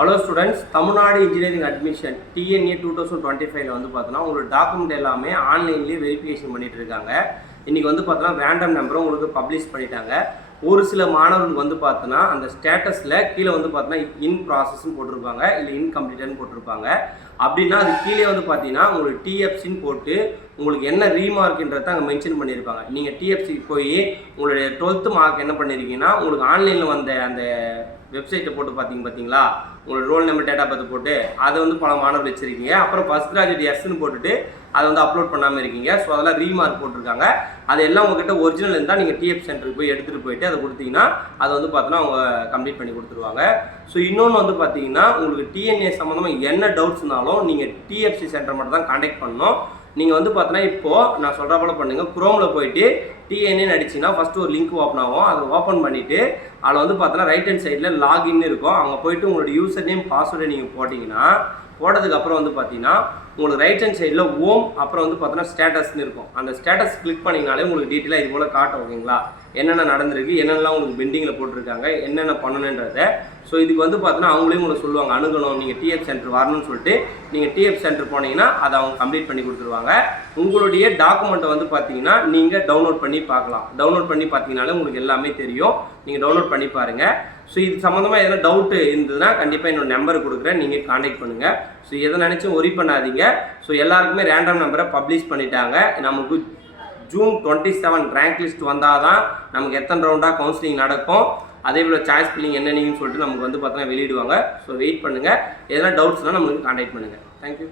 Hello students, Tamil Nadu engineering admission DNA 2025 வந்து பார்த்தோன்னா உங்களுக்கு டாக்குமெண்ட் எல்லாமே ஆன்லைன்லேயே வெரிஃபிகேஷன் பண்ணிட்டு இருக்காங்க. இன்றைக்கி வந்து பார்த்தோன்னா ரேண்டம் நம்பரை உங்களுக்கு பப்ளிஷ் பண்ணிட்டாங்க. ஒரு சில மாணவர்களுக்கு வந்து பார்த்தோன்னா அந்த ஸ்டேட்டஸில் கீழே வந்து பார்த்தோன்னா இன் ப்ராசஸ்ன்னு போட்டிருப்பாங்க, இல்லை இன்கம்ப்ளீட்டட்னு போட்டிருப்பாங்க. அப்படின்னா அது கீழே வந்து பார்த்தீங்கன்னா உங்களுக்கு டிஎஃப்சின்னு போட்டு உங்களுக்கு என்ன ரீமார்க்ன்றதை அங்கே மென்ஷன் பண்ணியிருப்பாங்க. நீங்கள் டிஎஃப்சிக்கு போய் உங்களுடைய 12th மார்க் என்ன பண்ணியிருக்கீங்கன்னா உங்களுக்கு ஆன்லைனில் வந்த அந்த வெப்சைட்டை போட்டு பார்த்தீங்களா, உங்களோட ரோல் நம்பர் டேட்டா பார்த்து போட்டு அதை வந்து பல மாணவர்கள் வச்சுருக்கீங்க. அப்புறம் ஃபஸ்ட் கிராஜுவேட் எஸ்ன்னு போட்டுட்டு அதை வந்து அப்லோட் பண்ணாமல் இருக்கீங்க. ஸோ அதெல்லாம் ரீமார்க் போட்டிருக்காங்க. அது எல்லாம் உங்ககிட்ட ஒரிஜினல் இருந்தால் நீங்கள் டிஎஃப் சென்டருக்கு போய் எடுத்துகிட்டு போயிட்டு அதை கொடுத்தீங்கன்னா அதை வந்து பார்த்தோன்னா அவங்க கம்ப்ளீட் பண்ணி கொடுத்துருவாங்க. ஸோ இன்னொன்று வந்து பார்த்தீங்கன்னா உங்களுக்கு டிஎன்ஏ சம்மந்தமாக என்ன டவுட்ஸ்னாலும் நீங்கள் டிஎஃப்சி சென்டர் மட்டும் தான் கான்டாக்ட் பண்ணணும். நீங்கள் வந்து பார்த்தோன்னா இப்போது நான் சொல்கிற போல பண்ணுங்கள், குரோமில் போயிட்டு டிஎன்ஏன்னு அடிச்சிங்கன்னா ஃபஸ்ட்டு ஒரு லிங்க் ஓப்பன் ஆகும். அதை ஓப்பன் பண்ணிவிட்டு அதில் வந்து பார்த்தோன்னா ரைட் ஹேண்ட் சைடில் லாகின் இருக்கும். அங்கே போய்ட்டு உங்களோட யூசர் நேம் பாஸ்வேர்டை நீங்கள் போட்டிங்கன்னா போட்டதுக்கப்புறம் வந்து பார்த்தீங்கன்னா உங்களுக்கு ரைட் ஹேண்ட் சைடில் ஓம் அப்புறம் வந்து பார்த்தோன்னா ஸ்டேட்டஸ்ன்னு இருக்கும். அந்த ஸ்டேட்டஸ் கிளிக் பண்ணிங்கனாலே உங்களுக்கு டீட்டெயிலாக இது போல் காட்டும். ஓகேங்களா, என்னென்ன நடந்திருக்கு, என்னென்னலாம் உங்களுக்கு பெண்டிங்கில் போட்டிருக்காங்க, என்னென்ன பண்ணணுன்றதை. ஸோ இதுக்கு வந்து பார்த்தோன்னா அவங்களே உங்களுக்கு சொல்லுவாங்க, அணுகணும், நீங்கள் டிஎஃப் சென்டர் வரணும்னு சொல்லிட்டு நீங்கள் டிஎஃப் சென்டர் போனீங்கன்னா அதை அவங்க கம்ப்ளீட் பண்ணி கொடுத்துருவாங்க. உங்களுடைய டாக்குமெண்ட்டை வந்து பார்த்தீங்கன்னா நீங்கள் டவுன்லோட் பண்ணி பார்க்கலாம். டவுன்லோட் பண்ணி பார்த்தீங்கனாலே உங்களுக்கு எல்லாமே தெரியும். நீங்கள் டவுன்லோட் பண்ணி பாருங்கள். ஸோ இது சம்மந்தமாக எதனா டவுட்டு இருந்ததுன்னா கண்டிப்பாக என்னோட நம்பர் கொடுக்குறேன், நீங்கள் கான்டாக்ட் பண்ணுங்கள். ஸோ எதை நினச்சும் ஒரி பண்ணாதீங்க. ஸோ எல்லாருக்குமே ரேண்டம் நம்பரை பப்ளிஷ் பண்ணிட்டாங்க. நமக்கு ஜூன் 27 ரேங்க் லிஸ்ட் வந்தால் தான் நமக்கு எத்தனை ரவுண்டாக கவுன்சிலிங் நடக்கும், அதே போல் சாய்ஸ் ஃபில்லிங் என்னென்னு சொல்லிட்டு நமக்கு வந்து பார்த்தோன்னா வெளியிடுவாங்க. ஸோ வெயிட் பண்ணுங்கள். எதனா டவுட்ஸ்னால் நம்மளுக்கு கான்டாக்ட் பண்ணுங்கள். தேங்க்யூ.